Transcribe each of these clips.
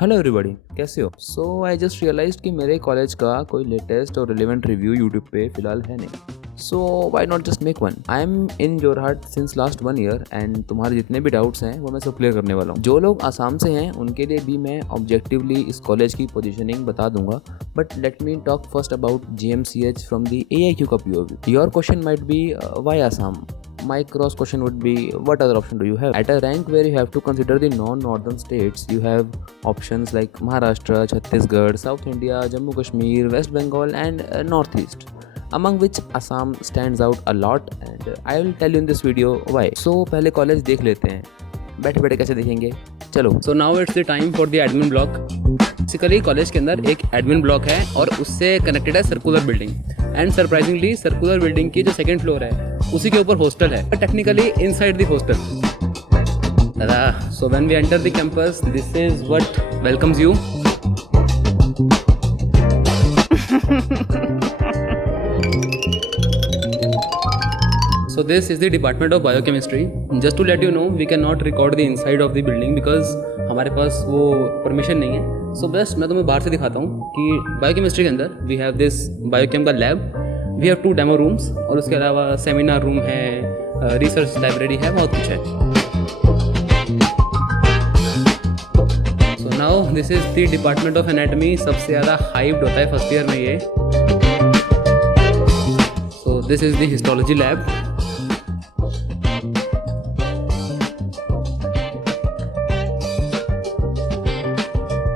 Hello everybody, कैसे हो? सो I just realised कि मेरे कॉलेज का कोई लेटेस्ट और रिलेवेंट रिव्यू यूट्यूब पे फिलहाल है नहीं। So why not just make one. I am in Jorhat since last 1 year and तुम्हारे जितने भी डाउट्स हैं वो मैं सब क्लियर करने वाला हूँ। जो लोग आसाम से हैं उनके लिए भी मैं ऑब्जेक्टिवली इस कॉलेज की पोजीशनिंग बता दूंगा, but let me talk first about GMCH from the AIQ का POV। Your question might be why Assam? My cross question would be, what other option do you have? At a rank where you have to consider the non-northern states, you have options like Maharashtra, Chhattisgarh, South India, Jammu Kashmir, West Bengal and Northeast, among which Assam stands out a lot, and I will tell you in this video why. So पहले college देख लेते हैं। बैठे बैठे कैसे देखेंगे, चलो। So now it's the time for the admin block. Basically college के अंदर एक एडमिन ब्लॉक है और उससे कनेक्टेड है circular building, and surprisingly circular building की जो सेकंड फ्लोर है उसी के ऊपर हॉस्टल है, technically inside the hostel. So when we enter the campus, this is what welcomes you. So this is the Department of Biochemistry. Just to let you know, we cannot record the inside of the building because हमारे पास वो permission नहीं है। So बस मैं तुम्हें बाहर से दिखाता हूँ कि बायोकेमिस्ट्री के अंदर we have this बायोकेम का lab, we have 2 demo rooms और उसके अलावा सेमिनार रूम है, रिसर्च लाइब्रेरी है, बहुत कुछ है। So now this is the Department of Anatomy। सबसे ज़्यादा हाइप्ड होता है फर्स्ट ईयर में ये। So this is the histology lab।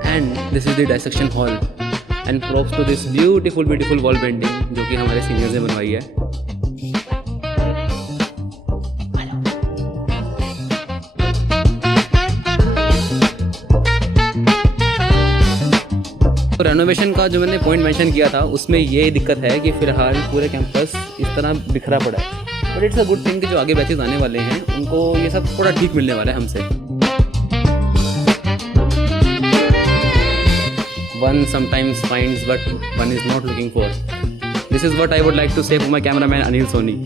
And this is the dissection hall, and props to this beautiful wall painting जो कि हमारे सीनियर्स ने बनवाई है। तो रेनोवेशन का जो मैंने पॉइंट मेंशन किया था उसमें ये दिक्कत है कि फिलहाल पूरे कैंपस इस तरह बिखरा पड़ा है, but it's a good thing कि जो आगे बैचेस आने वाले हैं उनको ये सब थोड़ा ठीक मिलने वाला है हमसे। One sometimes finds what one is not looking for. This is what I would like to say for my cameraman Anil Soni.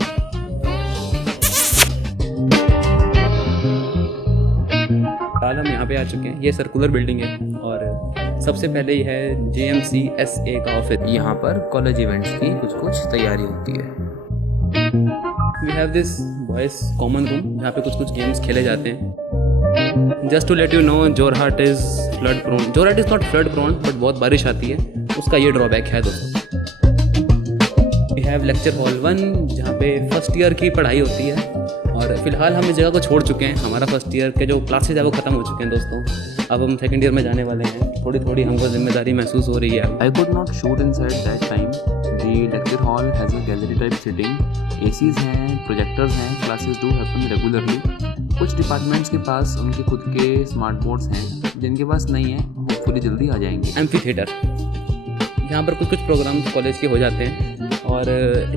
फिलहाल हम यहाँ पे आ चुके हैं। ये सर्कुलर बिल्डिंग है और सबसे पहले ये है JMCSA का ऑफिस। यहाँ पर कॉलेज इवेंट्स की कुछ तैयारी होती है। We have this boys common room जहाँ पे कुछ गेम्स खेले जाते हैं। Just to let you know, Jorhat is flood prone. Jorhat is not flood prone, but बहुत बारिश आती है, उसका ये ड्रॉबैक है दोस्तों। We have lecture hall 1 जहाँ पे फर्स्ट ईयर की पढ़ाई होती है और फिलहाल हम इस जगह को छोड़ चुके हैं। हमारा फर्स्ट ईयर के जो क्लासेज है वो ख़त्म हो चुके हैं दोस्तों। अब हम सेकेंड ईयर में जाने वाले हैं। थोड़ी थोड़ी हमको जिम्मेदारी महसूस हो रही है। I could not shoot inside that time. The lecture hall has a gallery type sitting. ACs हैं, प्रोजेक्टर्स हैं, classes do happen regularly. कुछ डिपार्टमेंट्स के पास उनके खुद के स्मार्ट बोर्ड्स हैं, जिनके पास नहीं है होपफुली जल्दी आ जाएंगे। एम्फी थिएटर, यहाँ पर कुछ प्रोग्राम्स कॉलेज के हो जाते हैं और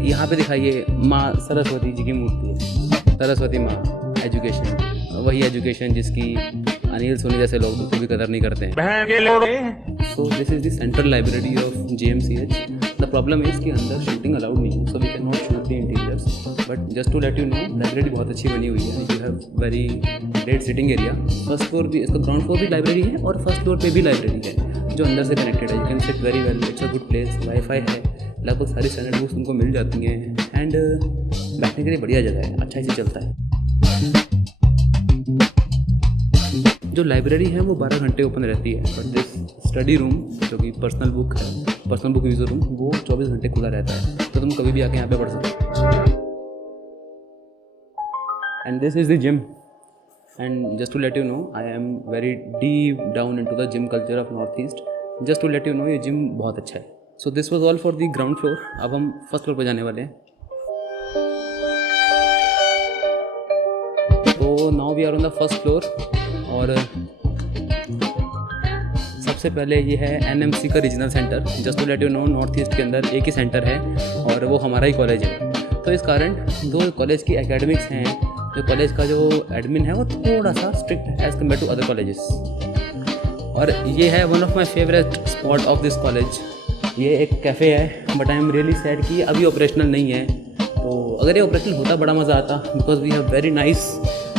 यहाँ पे दिखाइए माँ सरस्वती जी की मूर्ति है। सरस्वती माँ, एजुकेशन, वही एजुकेशन जिसकी अनिल सोनी जैसे लोग बिल्कुल भी कदर नहीं करते हैं। So this is the central library of GMCH। The problem is कि अंदर शूटिंग अलाउड नहीं है, so we can not shoot the interiors, but just to let you know, library बहुत अच्छी बनी हुई है। You have very great sitting area. First floor भी, इसका ग्राउंड फ्लोर भी लाइब्रेरी है और फर्स्ट फ्लोर पे भी लाइब्रेरी है जो अंदर से कनेक्टेड है। You can sit very well, it's a good place. Wifi है, लगभग सारी स्टैंडर्ड बुक्स तुमको मिल जाती हैं एंड बैठने के लिए बढ़िया जगह है, अच्छा से चलता है। जो लाइब्रेरी है वो 12 घंटे ओपन रहती है, बट दिस स्टडी रूम जो कि पर्सनल बुक है, पर्सनल बुक यूज़र रूम, वो 24 घंटे खुला रहता है, तो तुम कभी भी आके यहाँ पे पढ़ सकते हो। And this is the gym, and just to let you know, I am very deep down into the gym culture of North East. Just to let you know, ये जिम बहुत अच्छा है। So this was all for the ground floor. अब हम first floor पर जाने वाले हैं। तो now we are on the first floor और सबसे पहले ये है NMC का regional centre. Just to let you know, North East के अंदर एक ही सेंटर है और वो हमारा ही कॉलेज है। तो इस कारण जो कॉलेज की एकेडमिक्स हैं, जो कॉलेज का जो एडमिन है वो थोड़ा सा स्ट्रिक्ट है as compare to other colleges. और ये है one of my favourite spot of this college. ये एक कैफ़े है, but I am really sad कि अभी ऑपरेशनल नहीं है। तो अगर ये ऑपरेशनल होता बड़ा मज़ा आता, because we have very nice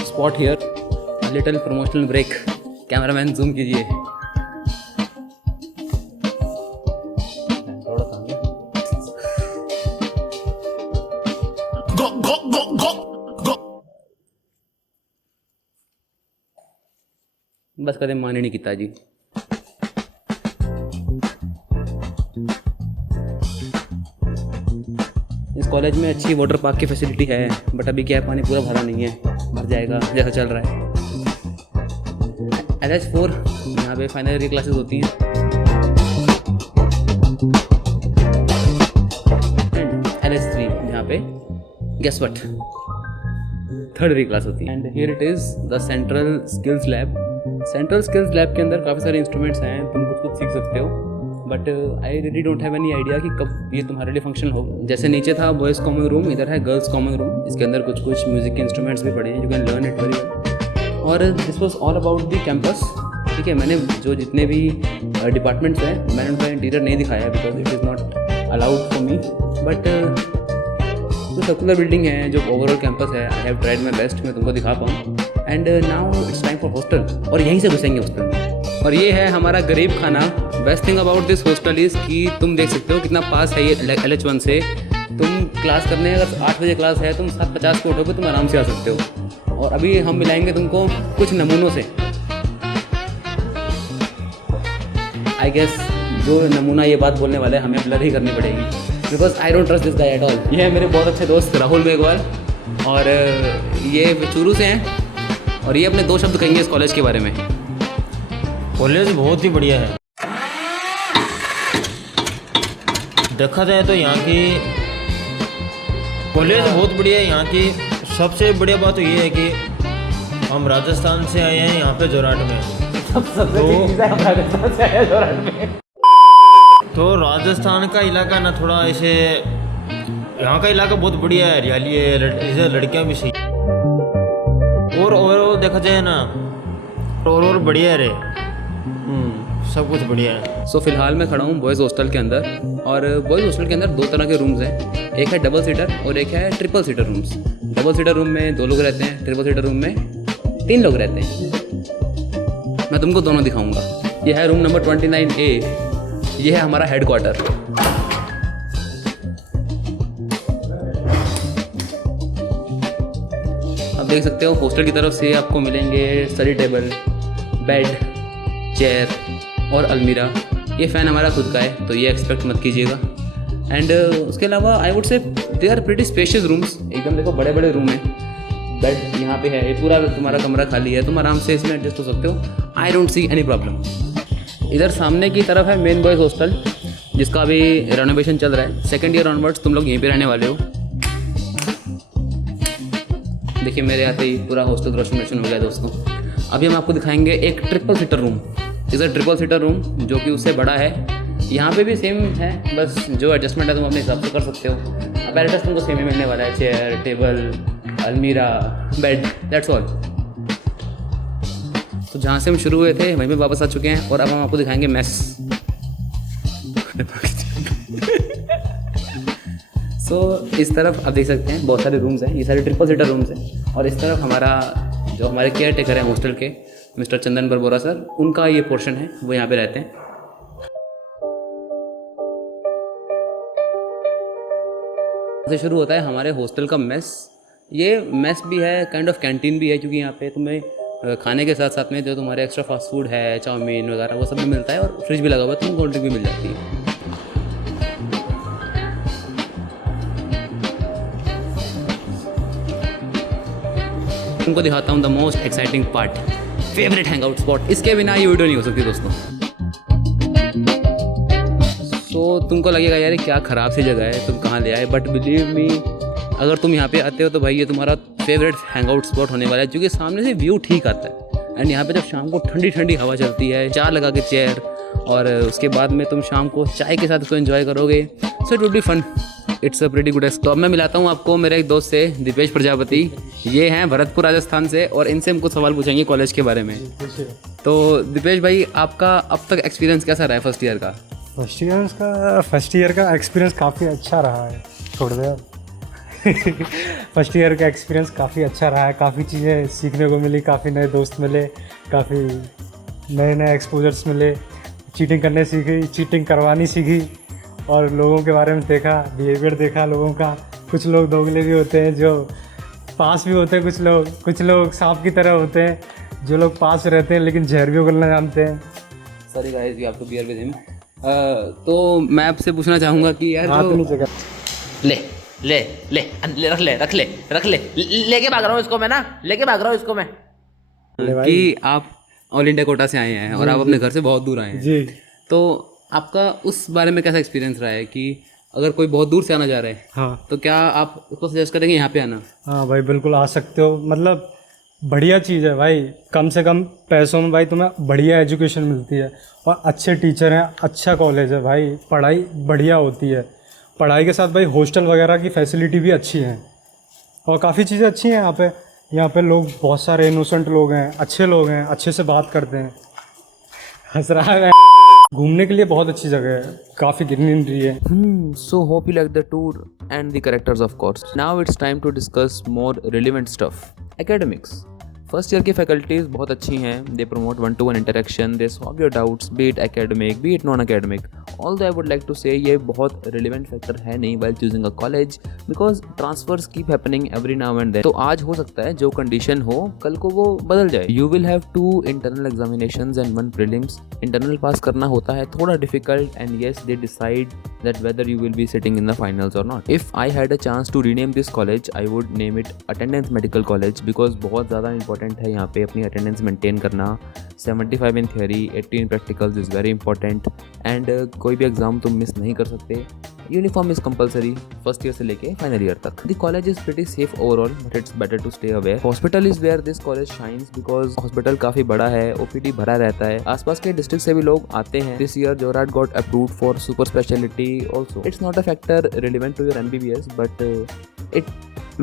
spot here. Little promotional break. Cameraman zoom कीजिए। बस कदे मान ही नहीं किता जी। इस कॉलेज में अच्छी वाटर पार्क की फैसिलिटी है, बट अभी क्या है, पानी पूरा भरा नहीं है, भर जाएगा जैसा चल रहा है। LH4 यहाँ पे फाइनल ईयर की क्लासेस होती हैं। LH3 यहाँ पे गेस व्हाट थर्ड ईयर की क्लास होती है। And here it is the central skills lab. Central skills lab के अंदर काफ़ी सारे इंस्ट्रूमेंट्स हैं, तुम कुछ सीख सकते हो, but I really don't have any idea कि कब ये तुम्हारे लिए फंक्शनल हो। जैसे नीचे था बॉयज़ कॉमन रूम, इधर है गर्ल्स कॉमन रूम। इसके अंदर कुछ म्यूज़िक के इंस्ट्रूमेंट्स भी पड़े हैं, you can learn it very well. और this was all about the campus. ठीक है, मैंने जो जितने भी डिपार्टमेंट्स हैं मैंने उनका इंटीरियर नहीं दिखाया because it is not allowed for me, but जो सर्कुलर बिल्डिंग है, जो ओवरऑल कैंपस है, I have tried my best मैं तुमको दिखा पाऊँ। And now it's time for hostel, और यहीं से घुसेंगे हॉस्टल में। और ये है हमारा गरीब खाना। Best thing about this hostel is कि तुम देख सकते हो कितना पास है ये LH1 से। तुम क्लास करने, अगर 8 बजे क्लास है, तुम 7:50 को उठोगे, तुम आराम से आ सकते हो। और अभी हम मिलाएंगे तुमको कुछ नमूनों से। आई गेस जो नमूना ये बात बोलने वाले हमें ब्लर ही करनी पड़ेगी, because I don't trust this guy at all. ये है मेरे बहुत अच्छे दोस्त राहुल मेघवाल, और ये चूरू से हैं, और ये अपने 2 शब्द कहेंगे इस कॉलेज के बारे में। कॉलेज बहुत ही बढ़िया है। देखा जाए तो यहाँ की कॉलेज बहुत बढ़िया है। यहाँ की सबसे बढ़िया बात तो ये है कि हम राजस्थान से आए हैं यहाँ पे जोरहाट में। तो राजस्थान का इलाका ना थोड़ा ऐसे, यहाँ का इलाका बहुत बढ़िया है, हरियाली है, इधर लड़कियाँ भी सही, और देखा जाए ना और बढ़िया रे, सब कुछ बढ़िया है। सो फिलहाल मैं खड़ा हूँ बॉयज़ हॉस्टल के अंदर, और बॉयज़ हॉस्टल के अंदर 2 तरह के रूम्स हैं। एक है डबल सीटर और एक है triple seater rooms. Double seater room में 2 लोग रहते हैं, ट्रिपल सीटर रूम में 3 लोग रहते हैं। मैं तुमको दोनों दिखाऊंगा। यह है रूम नंबर 29A, ये है हमारा हेड क्वार्टर। आप देख सकते हो हॉस्टल की तरफ से आपको मिलेंगे स्टडी टेबल, बेड, चेयर और अलमीरा। ये फ़ैन हमारा खुद का है, तो ये एक्सपेक्ट मत कीजिएगा। एंड उसके अलावा I would say they are pretty spacious rooms. एकदम देखो बड़े बड़े रूम हैं। बेड यहाँ पे है, ये पूरा तुम्हारा कमरा खाली है, तुम आराम से इसमें एडजस्ट हो सकते हो। I don't see any problem. इधर सामने की तरफ है मेन बॉयज़ हॉस्टल, जिसका अभी रेनोवेशन चल रहा है। 2nd ईयर ऑनवर्ड्स तुम लोग यहीं पे रहने वाले हो। देखिए मेरे आते ही पूरा हॉस्टल रोशन हो गया दोस्तों। अभी हम आपको दिखाएंगे एक ट्रिपल सीटर रूम। इधर ट्रिपल सीटर रूम जो कि उससे बड़ा है। यहाँ पे भी सेम है, बस जो एडजस्टमेंट है तुम अपने हिसाब से कर सकते हो। अपैरेटस तुमको सेम ही मिलने वाला है, चेयर, टेबल, अलमीरा, बेड, दैट्स ऑल। तो जहाँ से हम शुरू हुए थे वहीं पे वापस आ चुके हैं, और अब हम आपको दिखाएंगे मेस। सो इस तरफ आप देख सकते हैं बहुत सारे रूम्स हैं, ये सारे ट्रिपल सीटर रूम्स हैं। और इस तरफ जो हमारे केयर टेकर हैं हॉस्टल के, मिस्टर चंदन बरबोरा सर, उनका ये पोर्शन है, वो यहाँ पे रहते हैं। से शुरू होता है हमारे हॉस्टल का मेस। ये मेस भी है, काइंड ऑफ कैंटीन भी है, क्योंकि यहाँ पे तुम्हें खाने के साथ साथ में जो तुम्हारे एक्स्ट्रा फास्ट फूड है, चाउमीन वगैरह, वो सब भी मिलता है, और फ्रिज भी लगा हुआ है, तुम्हें कोल्ड ड्रिंक भी मिल जाती है। तुमको दिखाता हूँ the most exciting part, favourite hangout spot. इसके बिना ये वीडियो नहीं हो सकती दोस्तों। तो तुमको लगेगा यार क्या ख़राब सी जगह है, तुम कहाँ ले आए, बट बिलीव मी, अगर तुम यहाँ पे आते हो तो भाई ये तुम्हारा फेवरेट हैंगआउट स्पॉट होने वाला है, क्योंकि सामने से व्यू ठीक आता है। एंड यहाँ पे जब शाम को ठंडी ठंडी हवा चलती है, चार लगा के चेयर, और उसके बाद में तुम शाम को चाय के साथ इसको एंजॉय करोगे, so it would be fun. It's a pretty good ex. तो अब मैं मिलाता हूँ आपको मेरे एक दोस्त से, दीपेश प्रजापति। ये हैं भरतपुर राजस्थान से, और इनसे हम कुछ सवाल पूछेंगे कॉलेज के बारे में। तो दीपेश भाई, आपका अब तक एक्सपीरियंस कैसा रहा है फर्स्ट ईयर का? फर्स्ट ईयर का एक्सपीरियंस काफ़ी अच्छा रहा है। छोड़ दे फर्स्ट ईयर का एक्सपीरियंस काफ़ी अच्छा रहा है। काफ़ी चीज़ें सीखने को मिली, काफ़ी नए दोस्त मिले, काफ़ी नए एक्सपोजर्स मिले, चीटिंग करने सीखी, चीटिंग करवानी सीखी, और लोगों के बारे में देखा, बिहेवियर देखा लोगों का। कुछ लोग दोगले भी होते हैं जो पास भी होते हैं, कुछ लोग सांप की तरह होते हैं जो लोग पास रहते हैं लेकिन जहर भी उगलना जानते हैं। Sorry guys, you have to bear with him. तो मैं आपसे पूछना चाहूँगा कि यार हाथ जो नहीं जगह ले ले ले ले रख ले रख ले रख ले लेके भाग रहा हूँ इसको मैं ना, लेके भाग रहा हूँ इसको मैं। कि आप ऑल इंडिया कोटा से आए हैं और आप अपने घर से बहुत दूर आए हैं, जी। तो आपका उस बारे में कैसा एक्सपीरियंस रहा है कि अगर कोई बहुत दूर से आना चाह रहा है हाँ तो क्या आप उसको सजेस्ट करेंगे यहाँ पे आना? हाँ भाई बिल्कुल आ सकते हो, मतलब बढ़िया चीज़ है भाई। कम से कम पैसों में भाई तुम्हें बढ़िया एजुकेशन मिलती है और अच्छे टीचर हैं, अच्छा कॉलेज है भाई, पढ़ाई बढ़िया होती है। पढ़ाई के साथ भाई हॉस्टल वगैरह की फैसिलिटी भी अच्छी है और काफ़ी चीज़ें अच्छी हैं यहाँ पे। यहाँ पे लोग बहुत सारे इनोसेंट लोग हैं, अच्छे लोग हैं, अच्छे से बात करते हैं। हंस रहा है। घूमने के लिए बहुत अच्छी जगह है, काफ़ी ग्रीनरी है। So hope you like the tour and the characters of course. Now it's time to discuss more relevant stuff. Academics. First year की फैकल्टीज़ बहुत अच्छी हैं, they promote 1-to-1 interaction, they solve your doubts, be it academic be it non academic. Although I would like to say ये बहुत relevant factor है नहीं while choosing a college, because transfers keep happening every now and then. तो आज हो सकता है जो कंडीशन हो कल को वो बदल जाए। You will have 2 internal examinations and 1 prelims. Internal pass करना होता है थोड़ा difficult and yes they decide that whether you will be sitting in the finals or not. If I had a chance to rename this college, I would name it Attendance Medical College because बहुत ज़्यादा important है यहाँ पे अपनी attendance maintain करना। 75 in theory, 80 in practicals is very important and कोई भी exam तुम मिस नहीं कर सकते। Uniform is compulsory first year से लेके फाइनल ईयर तक। The college is pretty safe overall but it's better to stay aware. Hospital is where this college shines because hospital काफी बड़ा है, ओपीडी भरा रहता है, आसपास के डिस्ट्रिक्ट से भी लोग आते हैं। This year Jorhat got approved for super speciality also. It's not a factor relevant to your MBBS but it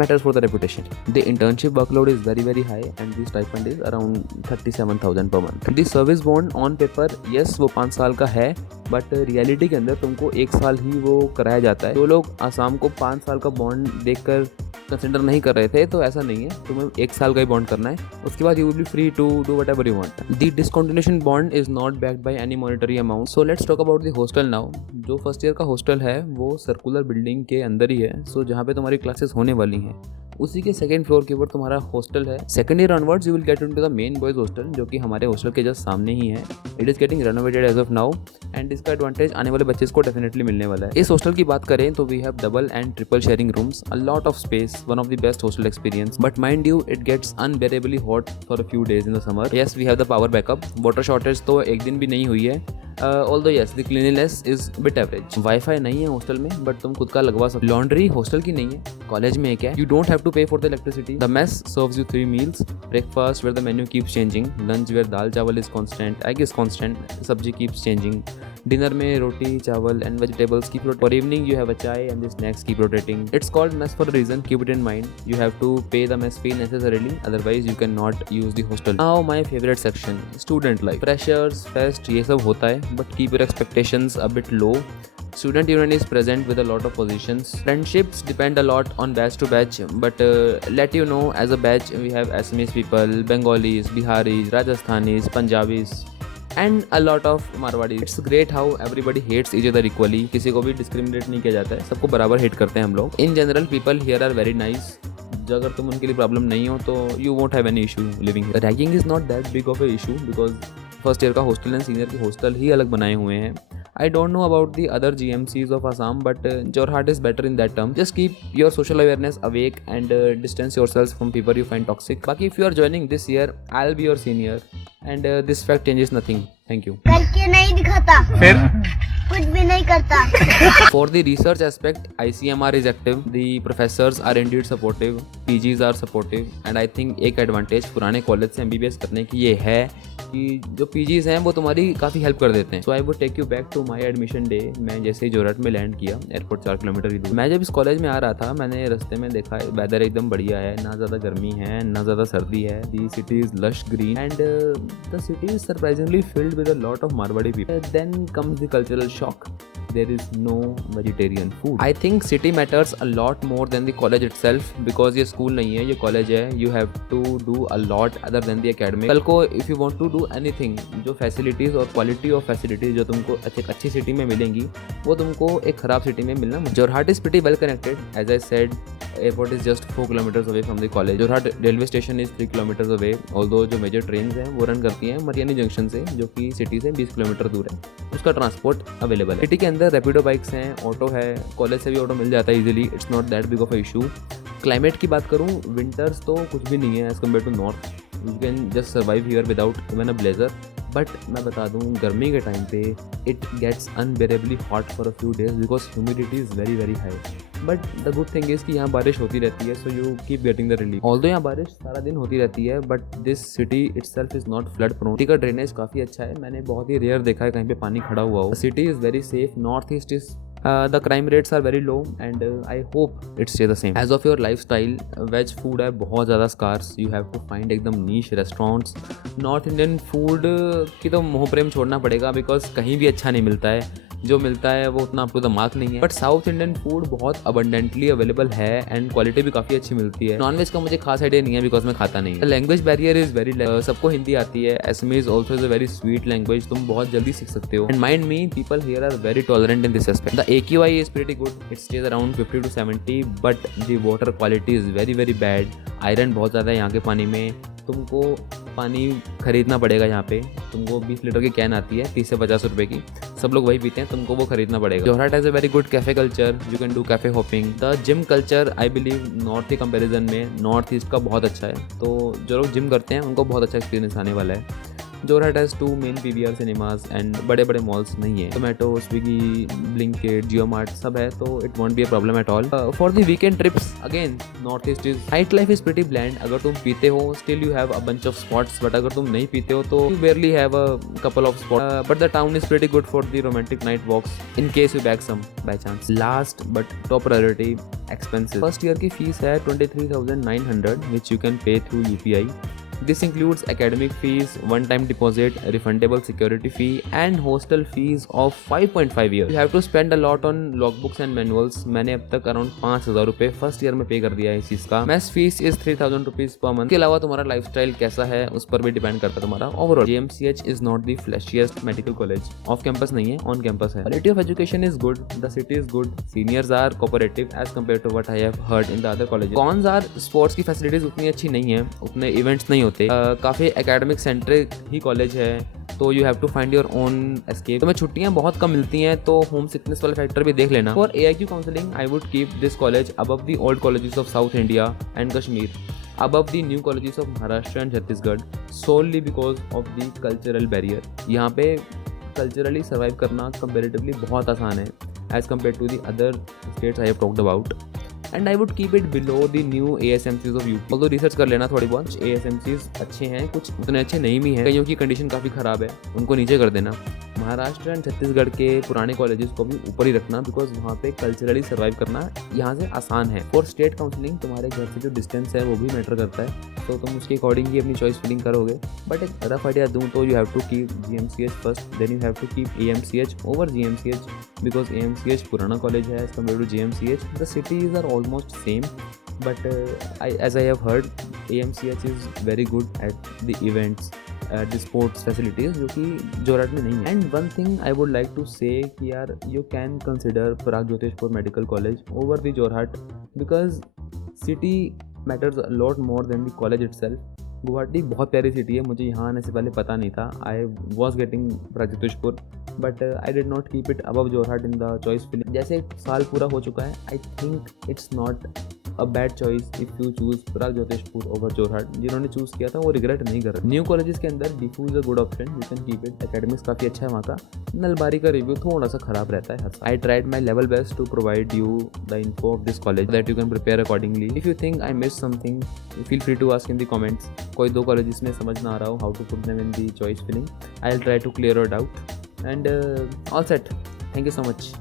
matters for the reputation. The internship workload is very high and the stipend is around 37,000 per month. The service bond on paper yes वो 5 साल का है but reality के अंदर तुमको 1 साल ही वो कराया जाता है। जो लोग आसाम को 5 साल का बॉन्ड देखकर कंसिडर नहीं कर रहे थे तो ऐसा नहीं है, तुम्हें 1 साल का ही बॉन्ड करना है, उसके बाद you will be free to do whatever you want. The discontinuation bond is not backed by any monetary amount. So let's talk about the hostel now. जो फर्स्ट ईयर का हॉस्टल है वो सर्कुलर बिल्डिंग के अंदर ही है, सो जहाँ पे तुम्हारी क्लासेस होने वाली हैं उसी के सेकंड फ्लोर के ऊपर तुम्हारा हॉस्टल है। Second year onwards you will get into the main boys hostel जो कि हमारे हॉस्टल के जस्ट सामने ही है। It is getting renovated as of now and इसका एडवांटेज आने वाले बच्चे को डेफिनेटली मिलने वाला है। इस हॉस्टल की बात करें तो we have double and triple sharing rooms, a lot of space, one of the best hostel experience. But mind you it gets unbearably hot for a few days in the summer. Yes we have the power backup, water shortage तो एक दिन भी नहीं हुई है। Although yes the cleanliness is bit average. Wifi नहीं है hostel में बट तुम खुद का लगवा सकते। लॉन्ड्री हॉस्टल की नहीं है, कॉलेज में एक है। यू डोंट हैव टू पे for the electricity. The mess serves you 3 meals, breakfast where the menu keeps changing, lunch where dal chawal is constant, egg is constant, sabzi keeps changing, dinner में roti chawal and vegetables keep rotating, for evening you have a chai and the snacks keep rotating. It's called mess for a reason, keep it in mind. You have to pay the mess fee necessarily, otherwise you can not use the hostel. Now my favourite section, student life. Freshers fest ये सब होता है but keep your expectations a bit low. Student union is present with a lot of positions. Friendships depend a lot on batch to batch, but let you know as a batch we have Assamese people, Bengalis, Biharis, Rajasthanis, Punjabis and a lot of Marwadis. It's great how everybody hates each other equally. किसी को भी discriminate नहीं किया जाता है, सबको बराबर hate करते हैं हम लोग। In general people here are very nice. जो अगर तुम उनके लिए प्रॉब्लम नहीं हो तो you won't have any issue living here. Ragging is not that big of a issue because first year का हॉस्टल एंड सीनियर की हॉस्टल ही अलग बनाए हुए हैं। I don't know about the other GMCs of Assam, but Jorhat is better in that term. Just keep your social awareness awake and distance yourselves from people you find toxic. Baki, if you are joining this year, I'll be your senior, and this fact changes nothing. Thank you. करके नहीं दिखाता, फिर कुछ भी नहीं करता। For the research aspect, ICMR is active. The professors are indeed supportive. PGs are supportive, and I think एक advantage पुराने कॉलेज से MBBS करने की ये है कि जो PGs हैं वो तुम्हारी काफ़ी हेल्प कर देते हैं। So I would take you back to my admission day. मैं जैसे ही जोरहाट में लैंड किया, एयरपोर्ट 4 किलोमीटर ही दूर, मैं जब इस कॉलेज में आ रहा था मैंने रास्ते में देखा वेदर एकदम बढ़िया है, ना ज़्यादा गर्मी है ना ज़्यादा सर्दी है। The city is lush green and the city is surprisingly filled with a lot of Marwari people. Then comes the cultural shock. there is no vegetarian food. I think city matters a lot more than the college itself because ये school नहीं है, ये college है. You have to do a lot other than the academic. कल को if you want to do anything, जो facilities और quality of facilities जो तुमको अच्छी city में मिलेंगी वो तुमको एक ख़राब city में मिलना. Jorhat is pretty well connected. As I said, airport is just 4 kilometers away from the college. Jorhat railway station is 3 kilometers away. Although जो major trains हैं वो run करती हैं मरियानी जंक्शन से जो कि सिटी से 20 किलोमीटर दूर है. उसका ट्रांसपोर्ट अवेलेबल है. सिटी के अंदर रैपिडो बाइक्स हैं, ऑटो है, कॉलेज से भी ऑटो मिल जाता है easily. It's not that big of a issue. Climate की बात करूँ, विंटर्स तो कुछ भी नहीं है as compare to north. You can just survive here without even a blazer. But मैं बता दूँ गर्मी के टाइम पे it gets unbearably hot for a few days because humidity is very very high. But the good thing is कि यहाँ बारिश होती रहती है, so you keep getting the relief. Although यहाँ बारिश सारा दिन होती रहती है but this city itself is not flood prone. City का ड्रेनेज काफ़ी अच्छा है. मैंने बहुत ही रेयर देखा है कहीं पे पानी खड़ा हुआ हो. City is very safe. North east is the crime rates are very low and I hope it stay the same. As of your lifestyle, veg food है बहुत ज़्यादा scarce. You have to find एकदम niche restaurants. North Indian food की तो मोह प्रेम छोड़ना पड़ेगा because कहीं भी अच्छा नहीं मिलता है. जो मिलता है वो उतना अप टू द मार्क नहीं है. बट साउथ इंडियन फूड बहुत अबंडेंटली अवेलेबल है एंड क्वालिटी भी काफ़ी अच्छी मिलती है. नॉनवेज का मुझे खास आइडिया नहीं है बिकॉज मैं खाता नहीं. Language barrier is very. सबको हिंदी आती है. Assamese also is a very sweet language. तुम बहुत जल्दी सीख सकते हो. And mind me people here are very tolerant in this aspect. The AQI is pretty good. It stays around 50 to 70 but the water quality is very very bad. Iron बहुत ज़्यादा है यहाँ के पानी में. तुमको पानी खरीदना पड़ेगा. यहाँ पे तुमको 20 लीटर की कैन आती है 30 से 50 रुपए की. सब लोग वही पीते हैं. तुमको वो खरीदना पड़ेगा. Jorhat has a very good cafe culture. You can do cafe hopping. The gym culture I believe north के कंपैरिजन में नॉर्थ ईस्ट का बहुत अच्छा है. तो जो लोग जिम करते हैं उनको बहुत अच्छा एक्सपीरियंस आने वाला है. Jorhat has 2 main PVR cinemas and बड़े बड़े मॉल्स नहीं है. टोमेटो, स्विगी, ब्लिंकिट, जियो मार्ट सब है तो it won't be a problem at all. For the weekend trips again North East is night life is pretty bland. अगर तुम पीते हो still you have a bunch of spots but अगर तुम नहीं पीते हो तो you barely have a couple of spot. But the town is pretty good for the romantic night walks in case you bag some by chance. Last but top priority expensive. First year की fees है 23,900 which you can pay through UPI. This includes academic fees, one-time deposit, refundable security fee, and hostel fees of 5.5 years. You have to spend a lot on logbooks and manuals. मैंने अब तक around 5,000 रुपये first year में पे कर दिया है इस चीज़ का. Mess fees is 3,000 rupees per month. के अलावा तुम्हारा लाइफस्टाइल कैसा है उस पर भी डिपेंड करता है तुम्हारा overall. JMCH is not the flashiest medical college. Off campus नहीं है, ऑन कैंपस है. Quality of education is good. The city is good. Seniors are cooperative as compare to what I have heard in the other college. Cons are sports की facilities उतनी अच्छी नहीं है. उतने events नहीं होते. काफ़ी एकेडमिक सेंट्रिक ही कॉलेज है तो you have to find your own escape. तुम्हें छुट्टियां बहुत कम मिलती हैं तो होम सिकनेस वाला फैक्टर भी देख लेना. For AIQ counselling I would keep this college above the old colleges of south India and Kashmir, above the new colleges of Maharashtra and Chhattisgarh solely because of the cultural barrier. यहाँ पे culturally survive करना comparatively बहुत आसान है as compare to the other states I have talked about. And I would keep it below the new ASMCs of UP. तो research कर लेना थोड़ी बहुत. ASMCs अच्छे हैं, कुछ उतने अच्छे नहीं भी हैं. कईयों की कंडीशन काफ़ी ख़राब है, उनको नीचे कर देना. महाराष्ट्र एंड छत्तीसगढ़ के पुराने कॉलेजेस को भी ऊपर ही रखना बिकॉज वहाँ पे कल्चरली सर्वाइव करना यहाँ से आसान है. फॉर स्टेट काउंसलिंग तुम्हारे घर से जो डिस्टेंस है वो भी मैटर करता है तो तुम उसके अकॉर्डिंग ही अपनी चॉइस फिलिंग करोगे. बट एक रफ आइडिया दूँ तो you have to keep GMCH first, then you have to keep AMCH over GMCH because AMCH पुराना कॉलेज है as compare to GMCH. The cities are almost same but as I have heard AMCH is very good at the events, at the sports facilities जो कि जोरहाट में नहीं है. And one thing I would like to say कि यार you can consider Pragjyotishpur medical college over the Jorhat because city matters a lot more than the college itself. Guwahati बहुत प्यारी city है, मुझे यहाँ आने से पहले पता नहीं था. I was getting Pragjyotishpur but I did not keep it above Jorhat in the choice filling. जैसे एक साल पूरा हो चुका है I think it's not a bad choice if you choose Pragjyotishpur over Jorhat. जिन्होंने चूज़ किया था वो रिग्रेट नहीं कर रहे. न्यू कॉलेजेस के अंदर Diphu is a good option, you can keep it. Academics काफ़ी अच्छा है वहाँ का. नलबारी का रिव्यू थोड़ा सा खराब रहता है. I tried my level best to provide you the info of this college that you can prepare accordingly. If you think I miss something feel free to ask in the comments. कोई 2 colleges में समझ ना आ रहा हो how to put them in the choice filling, I will try to clear it out. And all set. Thank you so much.